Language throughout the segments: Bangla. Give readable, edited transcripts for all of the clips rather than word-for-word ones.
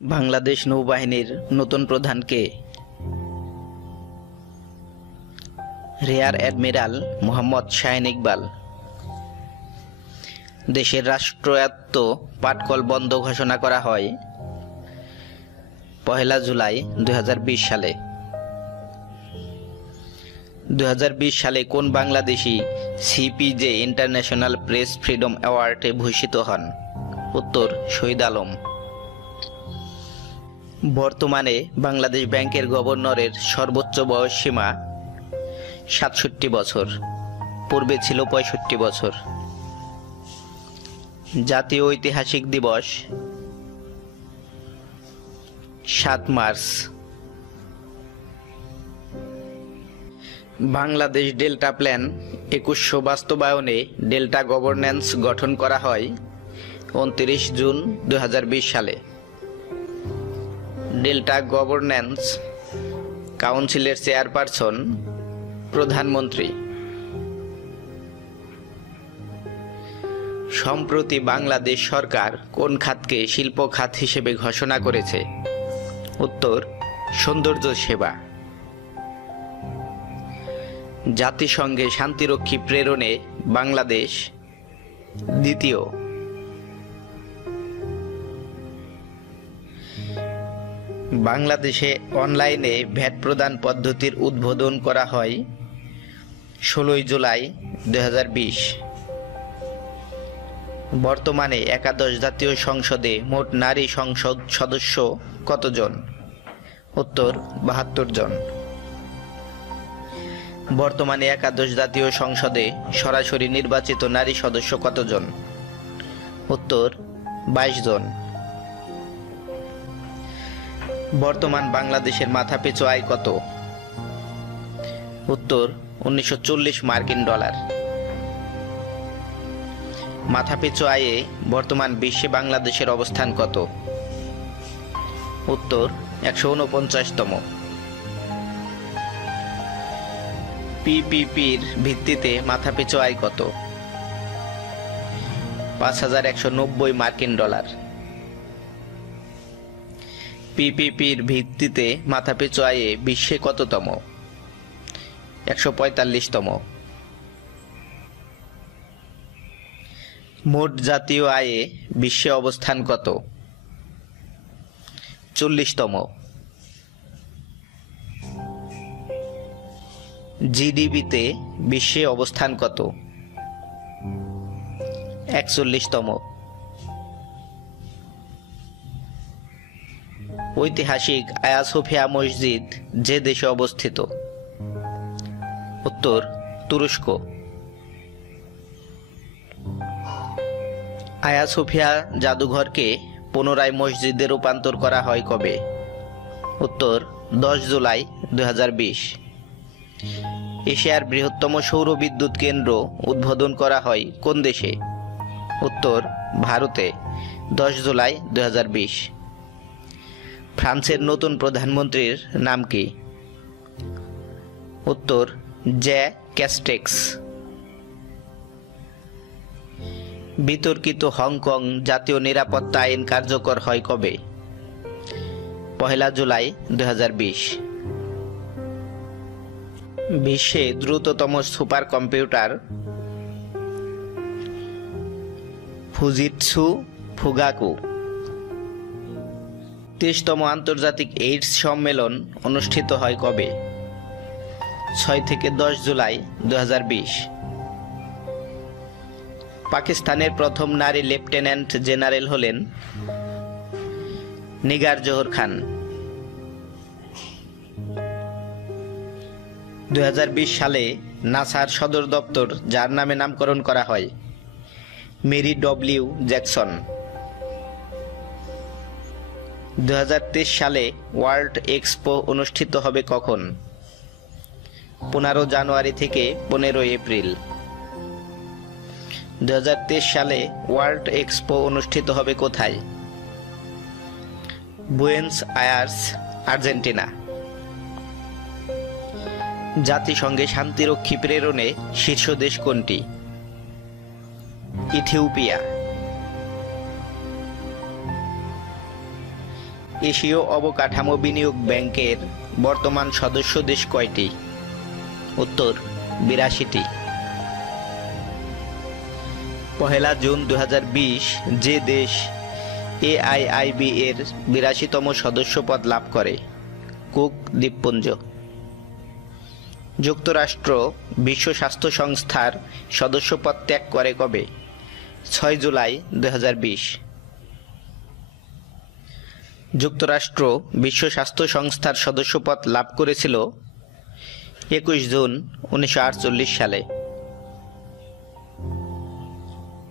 বাংলাদেশ নৌবাহিনীর নতুন প্রধান কে? Rear admiral Mohammad Shaheen Iqbal. দেশের রাষ্ট্রায়ত্ত পাটকল বন্ধ ঘোষণা করা হয় 1 জুলাই 2020 সালে। 2020 সালে কোন Bangladeshi CPJ international press freedom অ্যাওয়ার্ডে ভূষিত হন? উত্তর শহীদ আলম। বর্তমানে বাংলাদেশ ব্যাংকের গভর্নরের সর্বোচ্চ বয়স সীমা 67 বছর, পূর্বে ছিল 65 বছর। জাতীয় ঐতিহাসিক দিবস 7 মার্চ। বাংলাদেশ ডেল্টা প্ল্যান 2100 বাস্তবায়নে ডেল্টা গভর্নেন্স গঠন করা হয় 29 জুন 2020 সালে। ডেল্টা গভর্নেন্স কাউন্সিলের চেয়ারপারসন প্রধানমন্ত্রী। সম্প্রতি বাংলাদেশ সরকার কোন খাতকে শিল্প খাত হিসেবে ঘোষণা করেছে? উত্তর সৌন্দর্য সেবা। জাতিসংঘে শান্তিরক্ষী প্রেরণে বাংলাদেশ দ্বিতীয়। বাংলাদেশে অনলাইনে ভ্যাট প্রদান পদ্ধতির উদ্বোধন করা হয় 16 জুলাই 2020। বর্তমানে একাদশ জাতীয় সংসদে মোট নারী সংসদ সদস্য কতজন? উত্তর 72 জন। বর্তমানে একাদশ জাতীয় সংসদে সরাসরি নির্বাচিত নারী সদস্য কতজন? উত্তর 22 জন। বর্তমান বাংলাদেশের মাথাপিছু আয় কত? উত্তর 1940 মার্কিন ডলার। মাথাপিছু আয়ে বর্তমান বিশ্বে বাংলাদেশের অবস্থান কত? উত্তর 149তম। পিপিপির ভিত্তিতে মাথাপিছু আয় কত? 5190 মার্কিন ডলার। পিপিপির ভিত্তিতে মাথাপিছু আয়ে বিশ্বে কততম? 145তম। মোট জাতীয় আয়ে বিশ্বে অবস্থান কত? 40তম। জিডিপিতে বিশ্বে অবস্থান কত? 41তম। ঐতিহাসিক আয়া সোফিয়া মসজিদ যে দেশে অবস্থিত? উত্তর তুরস্ক। আয়া সোফিয়া জাদুঘরকে পুনরায় মসজিদে রূপান্তর করা হয় কবে? উত্তর 10 জুলাই 2020। এশিয়ার বৃহত্তম সৌর বিদ্যুৎ কেন্দ্র উদ্বোধন করা হয় কোন দেশে? উত্তর ভারতে 10 জুলাই 2020। ফ্রান্সের নতুন প্রধানমন্ত্রীর নাম কি? উত্তর জ্যা ক্যাস্টেক্স। বিতর্কিত হংকং জাতীয় নিরাপত্তা আইন কার্যকর হয় কবে? 1 জুলাই 2020। বিশ্বে দ্রুততম সুপার কম্পিউটার ফুজিৎসু ফুগাকু। 30তম আন্তর্জাতিক এইডস সম্মেলন অনুষ্ঠিত হয় কবে? 6 থেকে 10 জুলাই 2020। পাকিস্তানের প্রথম নারী লেফটেন্যান্ট জেনারেল হলেন নিগার জোহর খান। 2020 সালে নাসার সদর দপ্তর যার নামে নামকরণ করা হয়? Mary W Jackson. 2023 সালে ওয়ার্ল্ড এক্সপো অনুষ্ঠিত হবে কখন? 15 জানুয়ারি থেকে 15 এপ্রিল। 2023 সালে ওয়ার্ল্ড এক্সপো অনুষ্ঠিত হবে কোথায়? Buenos Aires, Argentina. জাতিসংঘে শান্তিরক্ষী প্রেরণে শীর্ষ দেশ কোনটি? ইথিওপিয়া। এশীয় অবকাঠামো বিনিয়োগ ব্যাংকের বর্তমান সদস্য দেশ কয়টি? উত্তর ৮২টি। ১ জুন ২০২০ যে দেশ AIIB এর ৮২তম সদস্যপদ লাভ করে? কুক দ্বীপপুঞ্জ। যুক্তরাষ্ট্র বিশ্ব স্বাস্থ্য সংস্থার সদস্যপদ ত্যাগ করে কবে? ৬ জুলাই ২০২০। যুক্তরাষ্ট্র বিশ্ব স্বাস্থ্য সংস্থার সদস্যপদ লাভ করেছিল ২১ জুন ১৯৪৮ সালে।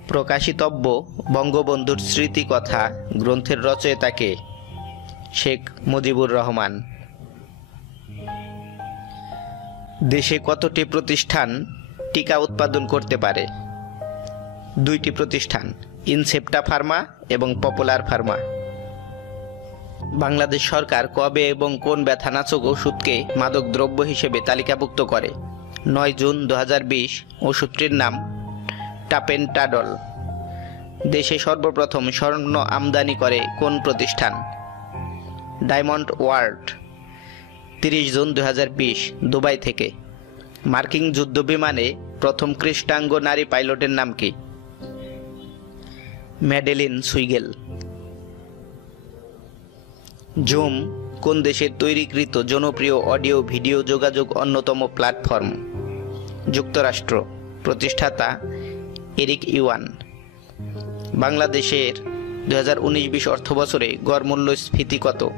প্রকাশিতব্য বঙ্গবন্ধুর স্মৃতিকথা গ্রন্থের রচয়িতা কে? শেখ মুজিবুর রহমান। দেশে কতটি প্রতিষ্ঠান টিকা উৎপাদন করতে পারে? ২টি প্রতিষ্ঠান, ইনসেপ্টা ফার্মা এবং পপুলার ফার্মা। বাংলাদেশ সরকার কবে এবং কোন ব্যথানাশক ওষুধকে মাদক দ্রব্য হিসেবে তালিকাভুক্ত করে? ৯ জুন ২০২০। ওষুধটির নাম টাপেন্টাডল। দেশে সর্বপ্রথম স্বর্ণ আমদানি করে কোন প্রতিষ্ঠান? Diamond world. ৩০ জুন ২০২০ দুবাই থেকে। মার্কিন যুদ্ধবিমানে প্রথম কৃষ্ণাঙ্গ নারী পাইলটের নাম কি? ম্যাডেলিন সুইগেল। জুম কোন দেশের তৈরিকৃত জনপ্রিয় অডিও ভিডিও যোগাযোগ অন্যতম প্ল্যাটফর্ম? যুক্তরাষ্ট্র। প্রতিষ্ঠাতা এরিক ইওয়ান। বাংলাদেশের ২০১৯-২০ অর্থবছরে গড় মূল্যস্ফীতি কত?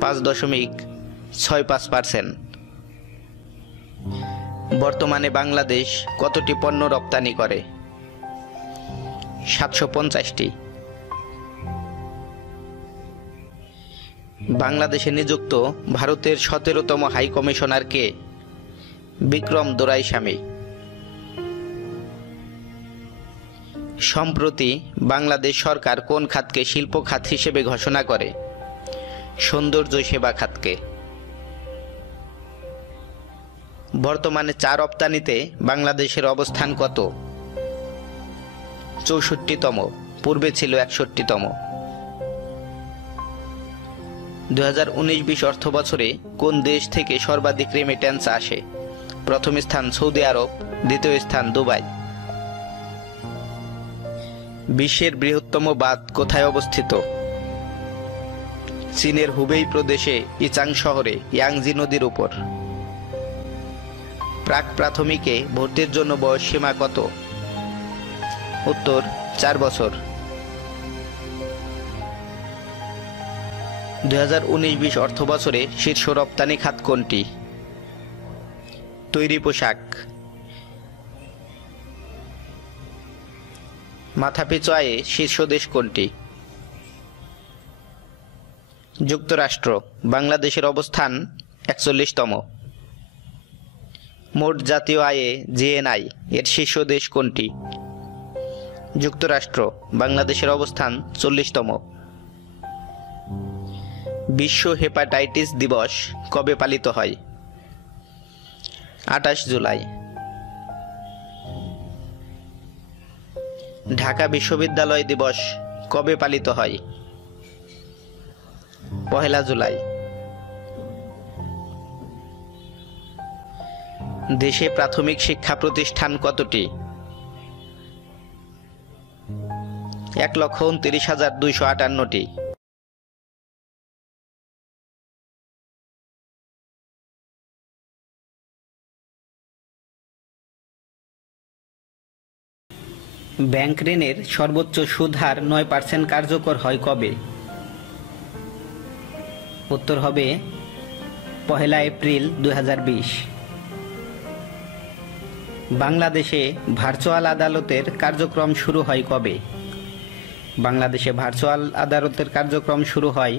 ৫.৬৫%। বর্তমানে বাংলাদেশ কতটি পণ্য রপ্তানি করে? ৭৫০টি। বাংলাদেশে নিযুক্ত ভারতের ১৭তম হাই কমিশনার কে? বিক্রম দোরাইস্বামী। সম্প্রতি বাংলাদেশ সরকার কোন খাতকে শিল্প খাত হিসেবে ঘোষণা করে? সৌন্দর্য সেবা খাতকে। বর্তমানে চা রপ্তানিতে বাংলাদেশের অবস্থান কত? ৬৪তম, পূর্বে ছিল ৬১তম। ২০১৯-২০ অর্থবছরে কোন দেশ থেকে সর্বাধিক রেমিট্যান্স আসে? প্রথম স্থান সৌদি আরব, দ্বিতীয় স্থান দুবাই। বিশ্বের বৃহত্তম বাঁধ কোথায় অবস্থিত? চীনের হুবেই প্রদেশে ইচাং শহরে ইয়াংজি নদীর উপর। প্রাক প্রাথমিকে ভর্তির জন্য বয়স সীমা কত? উত্তর ৪ বছর। ২০১৯-২০ অর্থবছরে শীর্ষ রপ্তানি খাত কোনটি? তৈরি পোশাক। মাথাপিছু আয়ে শীর্ষ দেশ কোনটি? যুক্তরাষ্ট্র। বাংলাদেশের অবস্থান ৪১তম। মোট জাতীয় আয়ে জিএনআই এর শীর্ষ দেশ কোনটি? যুক্তরাষ্ট্র। বাংলাদেশের অবস্থান ৪০তম। বিশ্ব হেপাটাইটিস দিবস কবে পালিত হয়? ২৮ জুলাই। ঢাকা বিশ্ববিদ্যালয় দিবস কবে পালিত হয়? ১ জুলাই। দেশে প্রাথমিক শিক্ষা প্রতিষ্ঠান কতটি? ১,২৯,২৫৮টি। ব্যাংক ঋণের সর্বোচ্চ সুদ হার ৯% কার্যকর হয় কবে? উত্তর হবে ১ এপ্রিল ২০২০। বাংলাদেশে ভার্চুয়াল আদালতের কার্যক্রম শুরু হয় কবে? বাংলাদেশে ভার্চুয়াল আদালতের কার্যক্রম শুরু হয়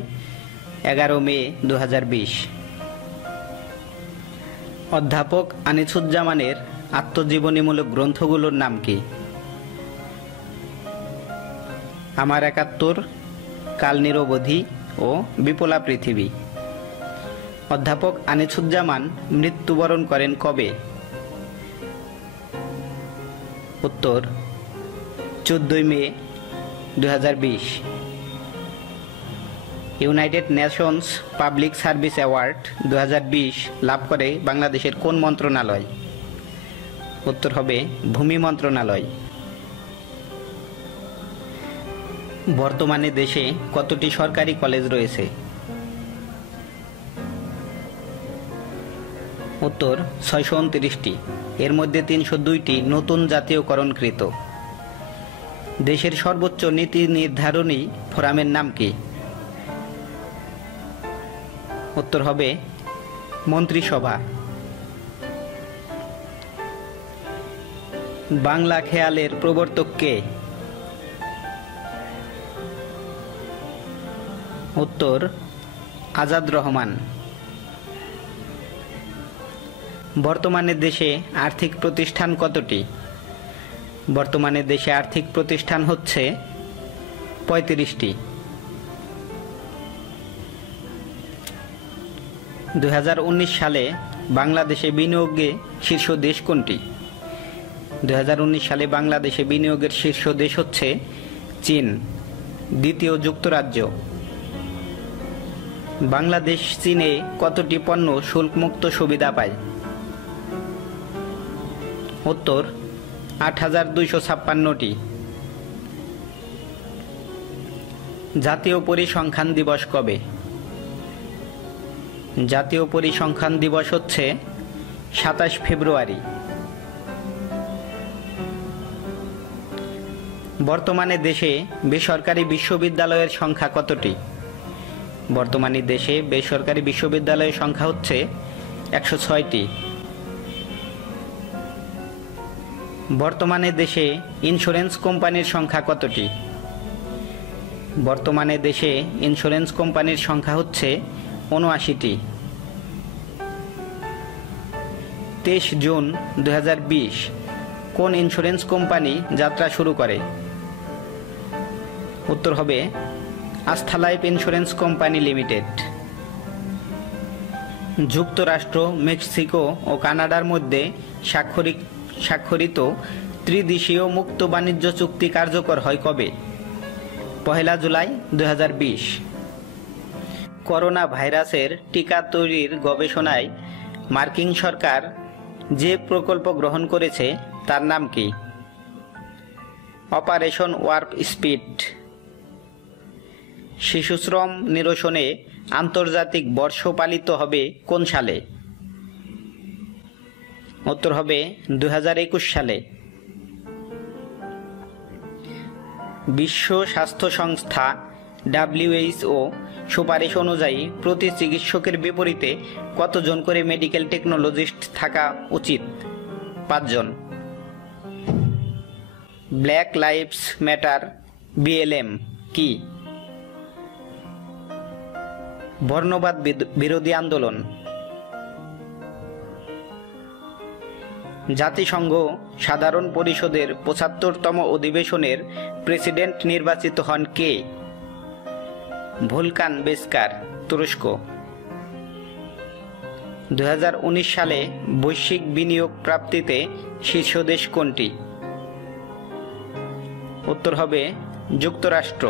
১১ মে ২০২০। অধ্যাপক আনিসুজ্জামানের আত্মজীবনীমূলক গ্রন্থগুলোর নাম কি? আমার ৭১, কাল নিরবধি ও বিপুলা পৃথিবী। অধ্যাপক আনিসুজ্জামান মৃত্যুবরণ করেন কবে? উত্তর ১৪ মে ২০২০। United Nations public service award 2020 লাভ করে বাংলাদেশের কোন মন্ত্রণালয়? উত্তর হবে ভূমি মন্ত্রণালয়। বর্তমানে দেশে কতটি সরকারি কলেজ রয়েছে? উত্তর 629টি। এর মধ্যে 302টি নতুন জাতীয়করণকৃত। দেশের সর্বোচ্চ নীতি নির্ধারণী ফোরামের নাম কি? উত্তর হবে মন্ত্রিসভা। বাংলা খেয়ালের প্রবর্তক কে? উত্তর আজাদ রহমান। বর্তমানে দেশে আর্থিক প্রতিষ্ঠান কতটি? বর্তমানে দেশে আর্থিক প্রতিষ্ঠান হচ্ছে 35টি। 2019 সালে বাংলাদেশে বিনিয়োগে শীর্ষ দেশ কোনটি? 2019 সালে বাংলাদেশে বিনিয়োগের শীর্ষ দেশ হচ্ছে চীন, দ্বিতীয় যুক্তরাজ্য। বাংলাদেশ চীনে কতটি পণ্য শুল্কমুক্ত সুবিধা পায়? উত্তর 8256টি। জাতীয় পরিসংখ্যান দিবস কবে? জাতীয় পরিসংখ্যান দিবস হচ্ছে 27 ফেব্রুয়ারি। বর্তমানে দেশে বেসরকারি বিশ্ববিদ্যালয়ের সংখ্যা কতটি? বর্তমানে দেশে বেসরকারি বিশ্ববিদ্যালয়ের সংখ্যা হচ্ছে 106টি। বর্তমানে দেশে ইন্স্যুরেন্স কোম্পানির সংখ্যা কতটি? বর্তমানে দেশে ইন্স্যুরেন্স কোম্পানির সংখ্যা হচ্ছে 79টি। 23 জুন 2020 কোন ইন্স্যুরেন্স কোম্পানি যাত্রা শুরু করে? উত্তর হবে আস্থা লাইফ ইন্স্যুরেন্স কোম্পানি লিমিটেড। যুক্তরাষ্ট্র, মেক্সিকো ও কানাডার মধ্যে স্বাক্ষরিত ত্রিদেশীয় মুক্ত বাণিজ্য চুক্তি কার্যকর হয় কবে? 1 জুলাই 2020। করোনা ভাইরাসের টিকা তৈরির গবেষণায় মার্কিন সরকার যে প্রকল্প গ্রহণ করেছে তার নাম কি? Operation warp speed. শিশুশ্রম নিরসনে আন্তর্জাতিক বর্ষ পালিত হবে কোন সালে? উত্তর হবে 2021 সালে। বিশ্ব স্বাস্থ্য সংস্থা WHO সুপারিশ অনুযায়ী প্রতি চিকিৎসকের বিপরীতে কতজন করে মেডিকেল টেকনোলজিস্ট থাকা উচিত? 5 জন। ব্ল্যাক লাইভস ম্যাটার BLM কি? বর্ণবাদ বিরোধী আন্দোলন। জাতিসংঘ সাধারণ পরিষদের 75তম অধিবেশনের প্রেসিডেন্ট নির্বাচিত হন কে? ভুলকান বেস্কার, তুরস্ক। 2019 সালে বৈশ্বিক বিনিয়োগ প্রাপ্তিতে শীর্ষ দেশ কোনটি? উত্তর হবে যুক্তরাষ্ট্র।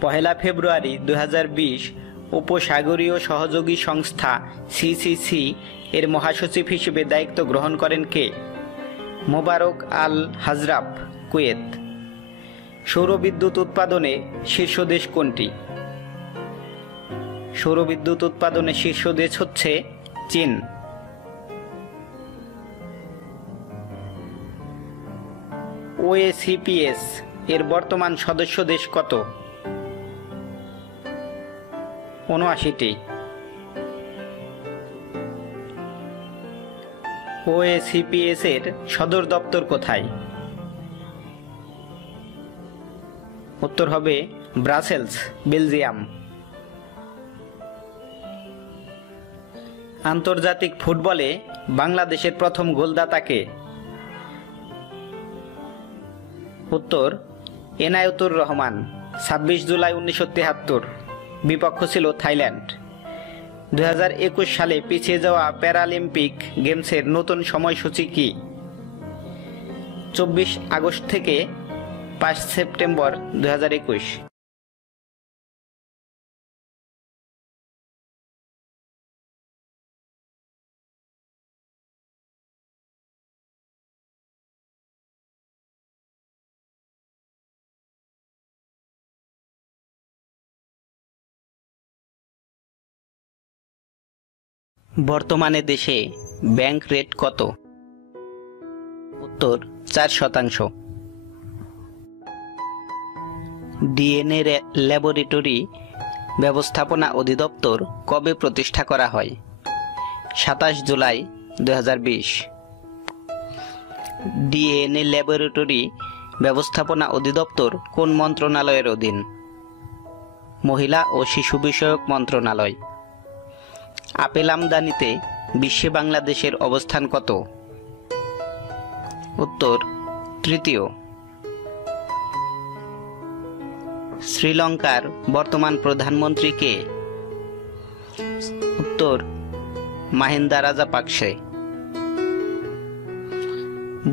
1 ফেব্রুয়ারি 2020 উপসাগরীয় সহযোগী সংস্থা CCC এর মহাসচিব হিসেবে দায়িত্ব গ্রহণ করেন কে? মোবারক আল হাজরাফ, কুয়েত। সৌরবিদ্যুৎ উৎপাদনে শীর্ষ দেশ কোনটি? সৌরবিদ্যুৎ উৎপাদনে শীর্ষ দেশ হচ্ছে চীন। OACPS এর বর্তমান সদস্য দেশ কত? 79টি। OACPS এর সদর দপ্তর কোথায়? উত্তর হবে ব্রাসেলস, বেলজিয়াম। আন্তর্জাতিক ফুটবলে বাংলাদেশের প্রথম গোলদাতা কে? উত্তর এনায়েতুর রহমান, 26 জুলাই 1973। বিপক্ষ ছিল থাইল্যান্ড। 2021 সালে পিছিয়ে যাওয়া প্যারালিম্পিক গেমসের নতুন সময়সূচি কি? 24 আগস্ট থেকে 5 সেপ্টেম্বর 2021। বর্তমানে দেশে ব্যাংক রেট কত? উত্তর 4%। ডিএনএ ল্যাবরেটরি ব্যবস্থাপনা অধিদপ্তর কবে প্রতিষ্ঠা করা হয়? 27 জুলাই 2020। ডিএনএ ল্যাবরেটরি ব্যবস্থাপনা অধিদপ্তর কোন মন্ত্রণালয়ের অধীন? মহিলা ও শিশু বিষয়ক মন্ত্রণালয়। আপেল আমদানিতে বিশ্বে বাংলাদেশের অবস্থান কত? উত্তর তৃতীয়। শ্রীলঙ্কার বর্তমান প্রধানমন্ত্রী কে? উত্তর মাহিন্দা রাজাপাকসে।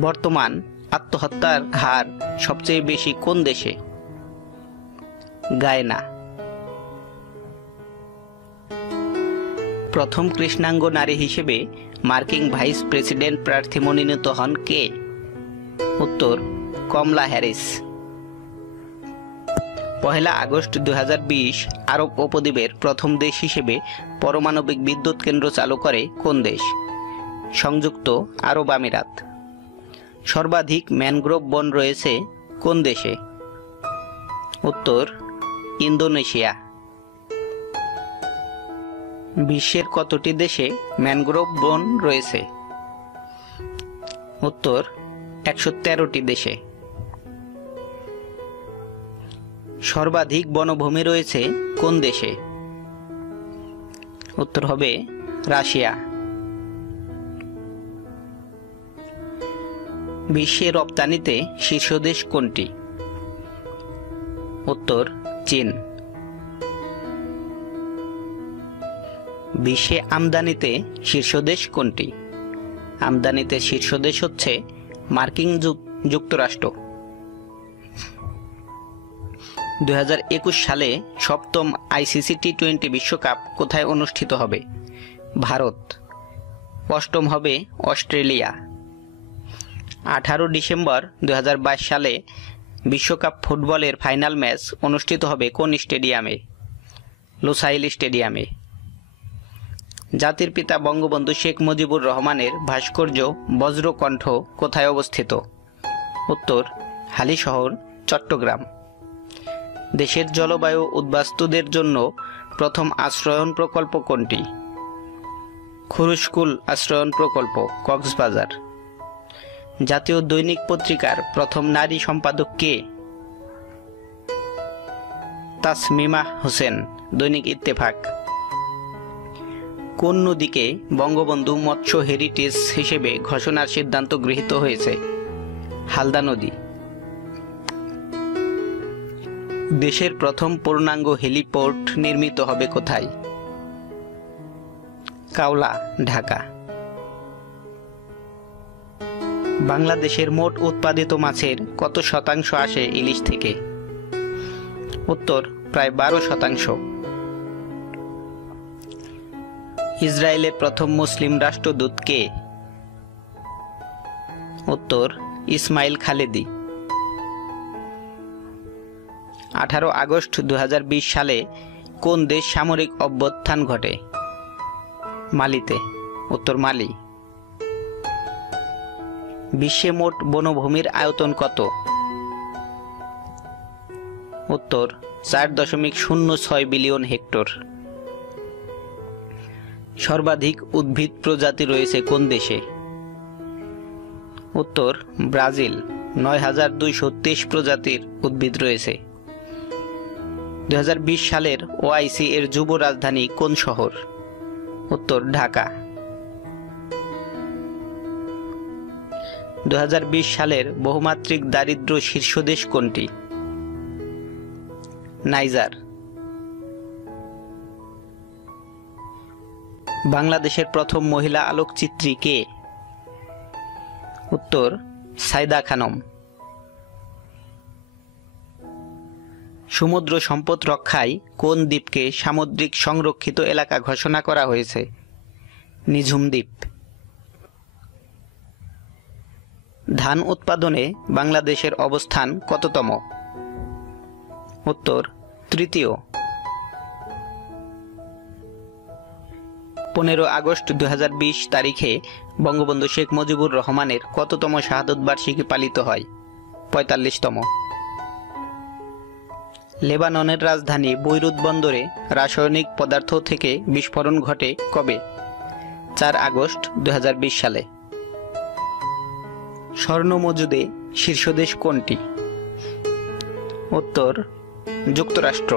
বর্তমান আত্মহত্যার হার সবচেয়ে বেশি কোন দেশে? গায়না। প্রথম কৃষ্ণাঙ্গ নারী হিসেবে মার্কিন ভাইস প্রেসিডেন্ট প্রার্থী মনোনীত হন কে? উত্তর কমলা হ্যারিস। 1 আগস্ট 2020 আরব উপদ্বীপের প্রথম দেশ হিসেবে পারমাণবিক বিদ্যুৎ কেন্দ্র চালু করে কোন দেশ? সংযুক্ত আরব আমিরাত। সর্বাধিক ম্যানগ্রোভ বন রয়েছে কোন দেশে? উত্তর ইন্দোনেশিয়া। বিশ্বের কতটি দেশে ম্যানগ্রোভ বন রয়েছে? উত্তর 113টি দেশে। সর্বাধিক বনভূমি রয়েছে কোন দেশে? উত্তর হবে রাশিয়া। বিশ্বে রপ্তানিতে শীর্ষ দেশ কোনটি? উত্তর চীন। বিশ্বে আমদানিতে শীর্ষ দেশ কোনটি? আমদানিতে শীর্ষ দেশ হচ্ছে মার্কিন যুক্তরাষ্ট্র। 2021 সালে সপ্তম আইসিসি টি-20 বিশ্বকাপ কোথায় অনুষ্ঠিত হবে? ভারত। অষ্টম হবে অস্ট্রেলিয়া। 18 ডিসেম্বর 2022 সালে বিশ্বকাপ ফুটবলের ফাইনাল ম্যাচ অনুষ্ঠিত হবে কোন স্টেডিয়ামে? লুসাইল স্টেডিয়ামে। জাতির পিতা বঙ্গবন্ধু শেখ মুজিবুর রহমানের ভাস্কর্য বজ্রকণ্ঠ কোথায় অবস্থিত? উত্তর হালিশহর, চট্টগ্রাম। দেশের জলবায়ু উদ্বাস্তুদের জন্য প্রথম আশ্রয়ন প্রকল্প কোনটি? খুরুশকুল আশ্রয়ন প্রকল্প, কক্সবাজার। জাতীয় দৈনিক পত্রিকার প্রথম নারী সম্পাদক কে? তাসমিমা হোসেন, দৈনিক ইত্তেফাক। কোন নদীকে বঙ্গবন্ধু মৎস্য হেরিটেজ হিসেবে ঘোষণার সিদ্ধান্ত গৃহীত হয়েছে? হালদা নদী। দেশের প্রথম পূর্ণাঙ্গ হেলিপোর্ট নির্মিত হবে কোথায়? কাওলা, ঢাকা। বাংলাদেশের মোট উৎপাদিত মাছের কত শতাংশ আসে ইলিশ থেকে? উত্তর প্রায় 12%। ইসরায়েলের প্রথম মুসলিম রাষ্ট্রদূত কে? উত্তর ইসমাইল খালেদি। 18 আগস্ট 2020 সালে কোন দেশ সামরিক অভ্যুত্থান ঘটে? মালিতে। উত্তর মালি। বিশ্বে মোট বনভূমির আয়তন কত? উত্তর 4.06 বিলিয়ন হেক্টর। সর্বাধিক উদ্ভিদ প্রজাতি রয়েছে কোন দেশে? উত্তর ব্রাজিল। 9223 প্রজাতির উদ্ভিদ রয়েছে। 2020 সালের ওআইসি এর যুব রাজধানী কোন শহর? উত্তর ঢাকা। 2020 সালের বহুমাত্রিক দারিদ্র্য শীর্ষ দেশ কোনটি? নাইজার। বাংলাদেশের প্রথম মহিলা আলোকচিত্রী কে? উত্তর সাইদা খানম। সমুদ্র সম্পদ রক্ষায় কোন দ্বীপকে সামুদ্রিক সংরক্ষিত এলাকা ঘোষণা করা হয়েছে? নিঝুম দ্বীপ। ধান উৎপাদনে বাংলাদেশের অবস্থান কততম? উত্তর তৃতীয়। 15 আগস্ট 2020 তারিখে বঙ্গবন্ধু শেখ মুজিবুর রহমানের কততম শাহাদত বার্ষিকী পালিত হয়? 45তম। লেবাননের রাজধানী বৈরুত বন্দরে রাসায়নিক পদার্থ থেকে বিস্ফোরণ ঘটে কবে? 4 আগস্ট 2020 সালে। স্বর্ণ মজুদে শীর্ষ দেশ কোনটি? উত্তর যুক্তরাষ্ট্র।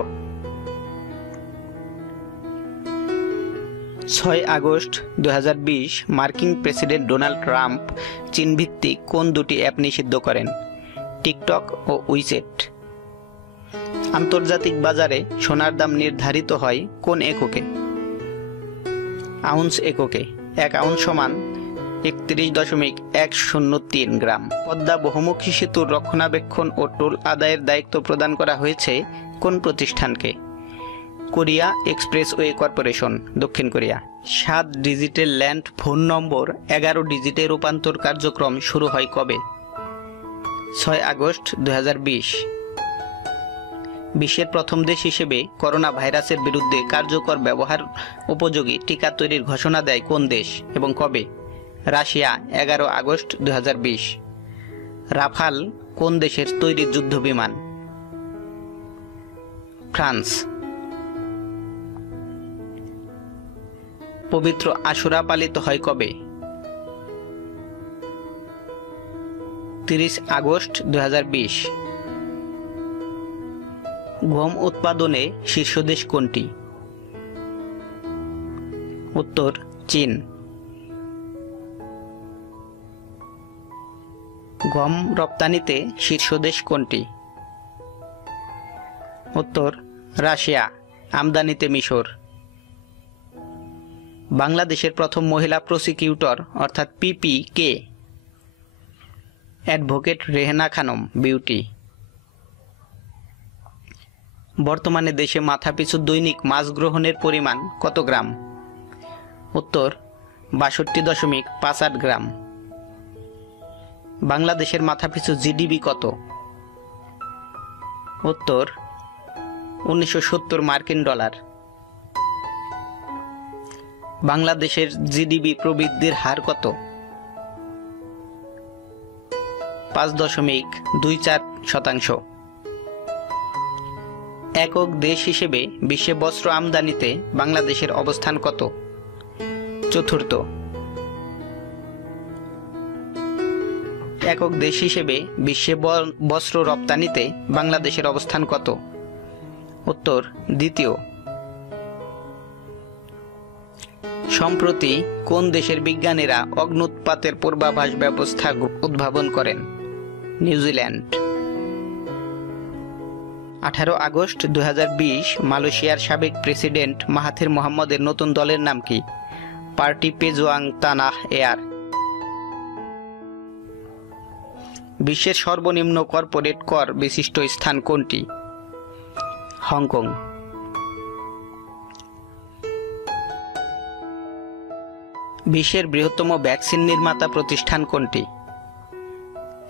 6 আগস্ট 2020 মার্কিন প্রেসিডেন্ট ডোনাল্ড ট্রাম্প চীন ভিত্তিক কোন দুটি অ্যাপ নিষিদ্ধ করেন? টিকটক ও উইচেট। আন্তর্জাতিক বাজারে সোনার দাম নির্ধারিত হয় কোন এককে? আউন্স এককে। 1 আউন্স সমান 31.103 গ্রাম। পদ্মা বহুমুখী সেতুর রক্ষণাবেক্ষণ ও টোল আদায়ের দায়িত্ব প্রদান করা হয়েছে কোন প্রতিষ্ঠানকে? কোরিয়া এক্সপ্রেসওয়ে কর্পোরেশন, দক্ষিণ কোরিয়া। 7 ডিজিটের ল্যান্ড ফোন নম্বর 11 ডিজিটে রূপান্তর কার্যক্রম শুরু হয় কবে? 6 আগস্ট 2020। বিশ্বের প্রথম দেশ হিসেবে করোনা ভাইরাসের বিরুদ্ধে কার্যকর ব্যবহার উপযোগী টিকা তৈরির ঘোষণা দেয় কোন দেশ এবং কবে? Russia, 11 August 2020। রাফাল কোন দেশের তৈরি যুদ্ধ বিমান? ফ্রান্স। পবিত্র আশুরা পালিত হয় কবে? 30 আগস্ট 2020। গম উৎপাদনে শীর্ষ দেশ কোনটি? উত্তর চীন। গম রপ্তানিতে শীর্ষ দেশ কোনটি? উত্তর রাশিয়া। আমদানিতে মিশর। বাংলাদেশের প্রথম মহিলা প্রসিকিউটর অর্থাৎ পিপি কে? Advocate Rehana Khanam Beauty. বর্তমানে দেশে মাথাপিছু দৈনিক মাছ গ্রহণের পরিমাণ কত গ্রাম? উত্তর 62.58 গ্রাম। বাংলাদেশের মাথাপিছু জিডিপি কত? উত্তর 1970 মার্কিন ডলার। বাংলাদেশের জিডিপি প্রবৃদ্ধির হার কত? 5.24%। একক দেশ হিসেবে বিশ্বে বস্ত্র আমদানিতে বাংলাদেশের অবস্থান কত? চতুর্থ। একক দেশ হিসেবে বিশ্বে বস্ত্র রপ্তানিতে বাংলাদেশের অবস্থান কত? উত্তর দ্বিতীয়। সম্প্রতি কোন দেশের বিজ্ঞানীরা অগ্ন্যুৎপাতের পূর্বাভাস ব্যবস্থা উদ্ভাবন করেন? নিউজিল্যান্ড। 18 আগস্ট 2020 মালয়েশিয়ার সাবেক প্রেসিডেন্ট মাহাথির মোহাম্মদের নতুন দলের নাম কি? Parti Pejuang Tanah Air. বিশ্বের সর্বনিম্ন কর্পোরেট কর বিশিষ্ট স্থান কোনটি? হংকং। বিশ্বের বৃহত্তম ভ্যাকসিন নির্মাতা প্রতিষ্ঠান কোনটি?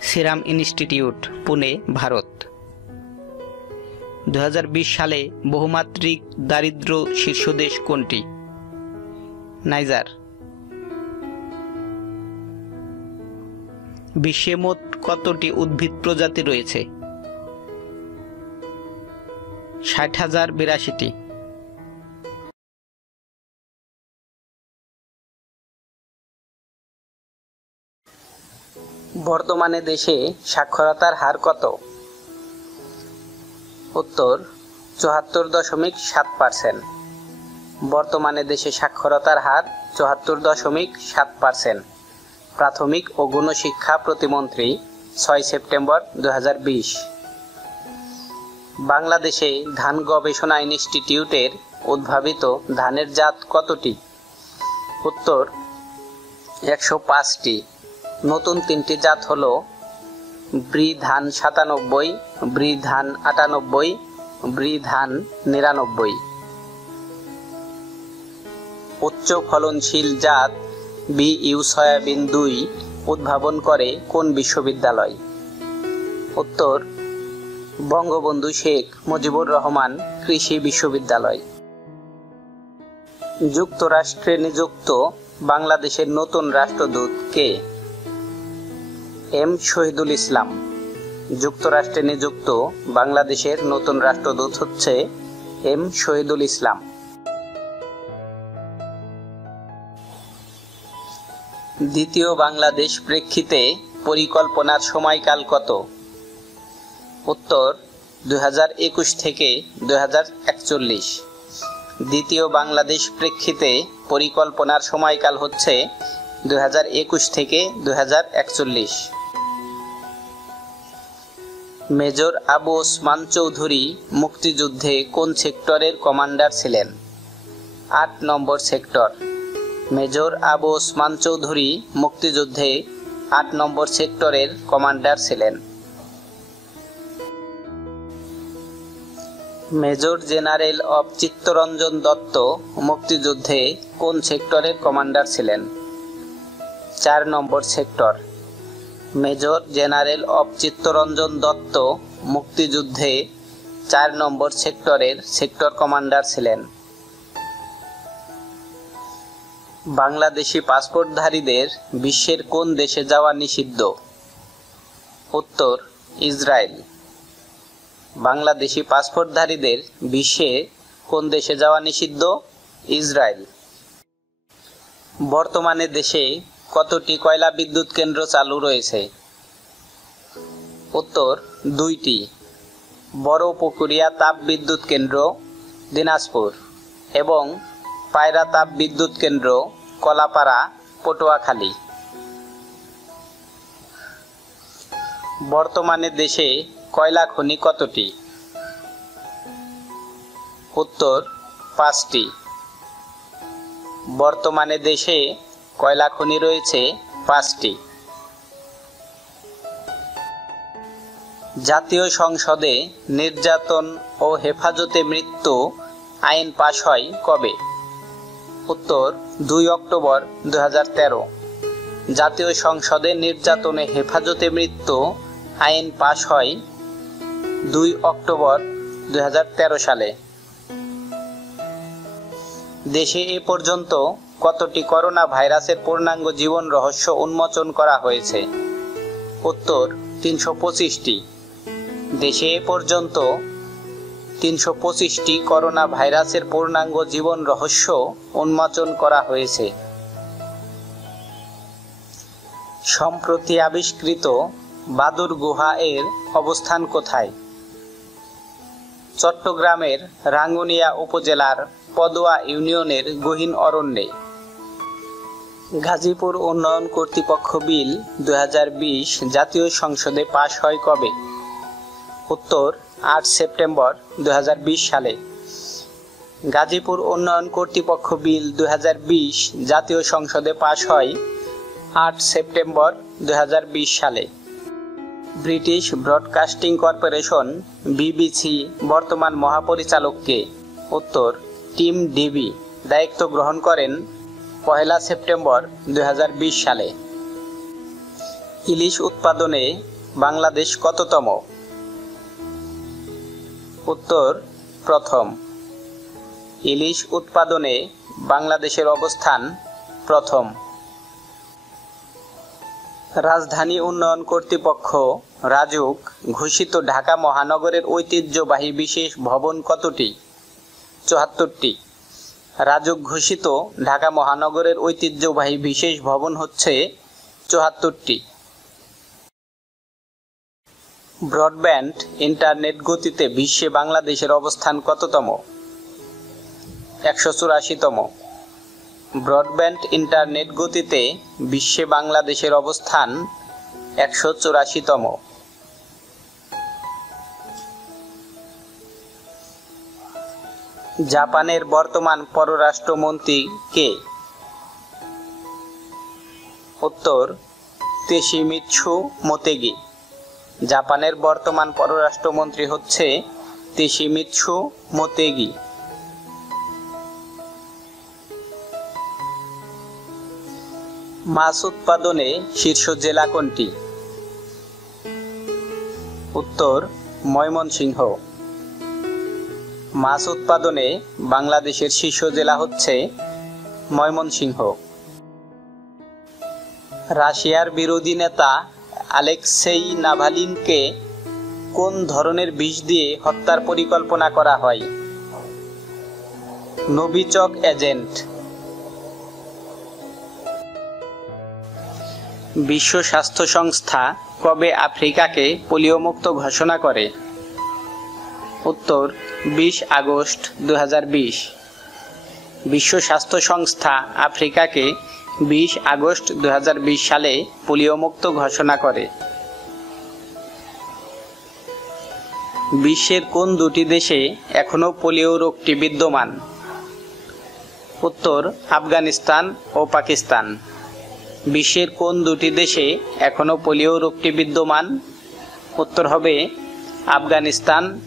Serum institute, Pune, Bharat. 2020 সালে বহুমাত্রিক দারিদ্র্য শীর্ষ দেশ কোনটি? নাইজার। বিশ্বে মোট কতটি উদ্ভিদ প্রজাতি রয়েছে? 60,082টি। বর্তমানে দেশে সাক্ষরতার হার কত? উত্তর 74.7%। বর্তমানে দেশে সাক্ষরতার হার 74.7%। প্রাথমিক ও গণশিক্ষা প্রতিমন্ত্রী 6 সেপ্টেম্বর 2020। বাংলাদেশে ধান গবেষণা ইনস্টিটিউটের উদ্ভাবিত ধানের জাত কতটি? উত্তর 105টি। নতুন 3টি জাত হল ব্রি ধান 97, ব্রি ধান 98, ব্রি ধান 99। উচ্চ ফলনশীল জাত BU সয়াবিন 2 উদ্ভাবন করে কোন বিশ্ববিদ্যালয়? উত্তর বঙ্গবন্ধু শেখ মুজিবুর রহমান কৃষি বিশ্ববিদ্যালয়। যুক্তরাষ্ট্রে নিযুক্ত বাংলাদেশের নতুন রাষ্ট্রদূত কে? M শহীদুল ইসলাম। যুক্তরাষ্ট্রে নিযুক্ত বাংলাদেশের নতুন রাষ্ট্রদূত হচ্ছে M শহীদুল ইসলাম। দ্বিতীয় বাংলাদেশ প্রেক্ষিতে পরিকল্পনার সময়কাল কত? উত্তর 2021 থেকে 2041। দ্বিতীয় বাংলাদেশ প্রেক্ষিতে পরিকল্পনার সময়কাল হচ্ছে 2021 থেকে 2041। মেজর আবু ওসমান চৌধুরী মুক্তিযুদ্ধে কোন সেক্টরের কমান্ডার ছিলেন? 8 number sector. Major Abu Osman Chowdhury মুক্তিযুদ্ধে 8 নম্বর সেক্টরের কমান্ডার ছিলেন। মেজর জেনারেল অব চিত্তরঞ্জন দত্ত মুক্তিযুদ্ধে কোন সেক্টরের কমান্ডার ছিলেন? 4 নম্বর সেক্টর। মেজর জেনারেল অব চিত্তরঞ্জন দত্ত মুক্তিযুদ্ধে 4 নম্বর সেক্টরের সেক্টর কমান্ডার ছিলেন। বাংলাদেশি পাসপোর্টধারীদের বিশ্বের কোন দেশে যাওয়া নিষিদ্ধ? উত্তর ইসরায়েল। বাংলাদেশি পাসপোর্টধারীদের বিশ্বে কোন দেশে যাওয়া নিষিদ্ধ? ইসরায়েল। বর্তমানে দেশে কতটি কয়লা বিদ্যুৎ কেন্দ্র চালু রয়েছে? উত্তর 2টি। বড়পুকুরিয়া তাপ বিদ্যুৎ কেন্দ্র দিনাজপুর এবং পায়রা তাপ বিদ্যুৎ কেন্দ্র কলাপাড়া পটুয়াখালী। বর্তমানে দেশে কয়লা খনি কতটি? উত্তর 5টি। বর্তমানে দেশে কয়লা খনি রয়েছে 5টি। জাতীয় সংসদে নির্যাতন ও হেফাজতে মৃত্যু আইন পাশ হয় কবে? উত্তর 2 অক্টোবর 2013। জাতীয় সংসদে নির্যাতনে হেফাজতে মৃত্যু আইন পাশ হয় 2 অক্টোবর 2013 সালে। দেশে এ পর্যন্ত কতটি করোনা ভাইরাসের পূর্ণাঙ্গ জীবন রহস্য উন্মোচন করা হয়েছে? উত্তর 325টি। দেশে এ পর্যন্ত 325টি করোনা ভাইরাসের পূর্ণাঙ্গ জীবন রহস্য উন্মোচন করা হয়েছে। সম্প্রতি আবিষ্কৃত বাদুর গুহা এর অবস্থান কোথায়? চট্টগ্রামের রাঙ্গুনিয়া উপজেলার পদুয়া ইউনিয়নের গহীন অরণ্যে। গাজীপুর উন্নয়ন কর্তৃপক্ষ বিল 2020 জাতীয় সংসদে পাশ হয় কবে? উত্তর 8 সেপ্টেম্বর 2020 সালে। গাজীপুর উন্নয়ন কর্তৃপক্ষ বিল 2020 জাতীয় সংসদে পাশ হয় 8 সেপ্টেম্বর 2020 সালে। ব্রিটিশ ব্রডকাস্টিং কর্পোরেশন BBC বর্তমান মহাপরিচালক কে? উত্তর টিম ডেভি। দায়িত্ব গ্রহণ করেন 1 সেপ্টেম্বর 2020 সালে। ইলিশ উৎপাদনে বাংলাদেশ কততম? উত্তর প্রথম। ইলিশ উৎপাদনে বাংলাদেশের অবস্থান প্রথম। রাজধানী উন্নয়ন কর্তৃপক্ষ রাজুক ঘোষিত ঢাকা মহানগরের ঐতিহ্যবাহী বিশেষ ভবন কতটি? 74টি। রাজুক ঘোষিত ঢাকা মহানগরের ঐতিহ্যবাহী বিশেষ ভবন হচ্ছে 74টি। ব্রডব্যান্ড ইন্টারনেট গতিতে বিশ্বে বাংলাদেশের অবস্থান কততম? 184তম। ব্রডব্যান্ড ইন্টারনেট গতিতে বিশ্বে বাংলাদেশের অবস্থান 184তম। জাপানের বর্তমান পররাষ্ট্রমন্ত্রী কে? উত্তর তোশিমিৎসু মোতেগি। জাপানের বর্তমান পররাষ্ট্রমন্ত্রী হচ্ছে তেশিমিৎসু মোতেগি। মাছ উৎপাদনে শীর্ষ জেলা কোনটি? উত্তর ময়মনসিংহ। মাছ উৎপাদনে বাংলাদেশের শীর্ষ জেলা হচ্ছে ময়মনসিংহ। রাশিয়ার বিরোধী নেতা আলেক্সেই নাভালিনকে কোন ধরনের বিষ দিয়ে হত্যার পরিকল্পনা করা হয়? Novichok agent. বিশ্ব স্বাস্থ্য সংস্থা কবে আফ্রিকাকে পোলিওমুক্ত ঘোষণা করে? উত্তর 20 আগস্ট 2020। বিশ্ব স্বাস্থ্য সংস্থা আফ্রিকাকে 20 আগস্ট 2020 সালে পোলিওমুক্ত ঘোষণা করে। বিশ্বের কোন দুটি দেশে এখনও পোলিও রোগটি বিদ্যমান? উত্তর আফগানিস্তান ও পাকিস্তান। বিশ্বের কোন দুটি দেশে এখনও পোলিও রোগটি বিদ্যমান? উত্তর হবে আফগানিস্তান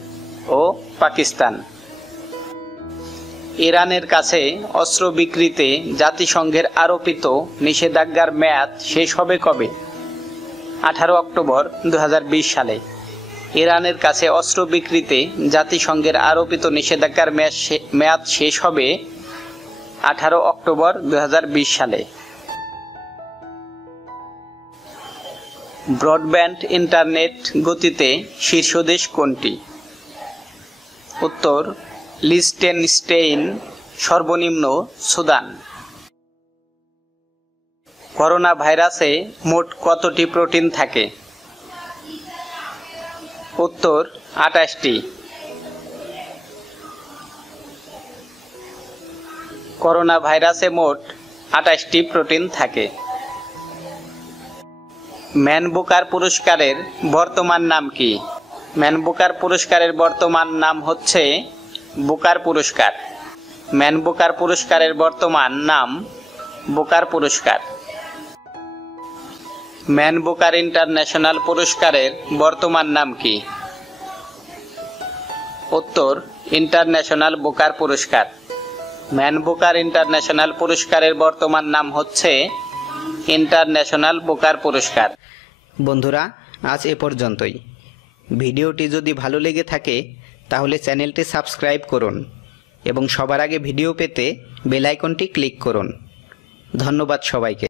ও পাকিস্তান। ইরানের কাছে অস্ত্র বিক্রিতে জাতিসংঘের আরোপিত নিষেধাজ্ঞার মেয়াদ শেষ হবে কবে? 18 অক্টোবর 2020 সালে। ইরানের কাছে অস্ত্র বিক্রিতে জাতিসংঘের আরোপিত নিষেধাজ্ঞার মেয়াদ শেষ হবে 18 অক্টোবর 2020 সালে। ব্রডব্যান্ড ইন্টারনেট গতিতে শীর্ষ দেশ কোনটি? উত্তর লিচটেনস্টেইন, সর্বনিম্ন সুদান। করোনা ভাইরাসে মোট কতটি প্রোটিন থাকে? উত্তর 28টি। করোনা ভাইরাসে মোট 28টি প্রোটিন থাকে। ম্যান বুকার পুরস্কারের বর্তমান নাম কি? ম্যান বুকার পুরস্কারের বর্তমান নাম হচ্ছে বুকার পুরস্কার। ম্যান বুকার পুরস্কারের বর্তমান নাম বুকার পুরস্কার। ম্যান বুকার ইন্টারন্যাশনাল পুরস্কারের বর্তমান নাম কি? উত্তর ইন্টারন্যাশনাল বুকার পুরস্কার। ম্যান বুকার ইন্টারন্যাশনাল পুরস্কারের বর্তমান নাম হচ্ছে ইন্টারন্যাশনাল বুকার পুরস্কার। বন্ধুরা, আজ এ পর্যন্তই। ভিডিওটি যদি ভালো লেগে থাকে তাহলে চ্যানেলটি সাবস্ক্রাইব করুন এবং সবার আগে ভিডিও পেতে বেল আইকনটি ক্লিক করুন। ধন্যবাদ সবাইকে।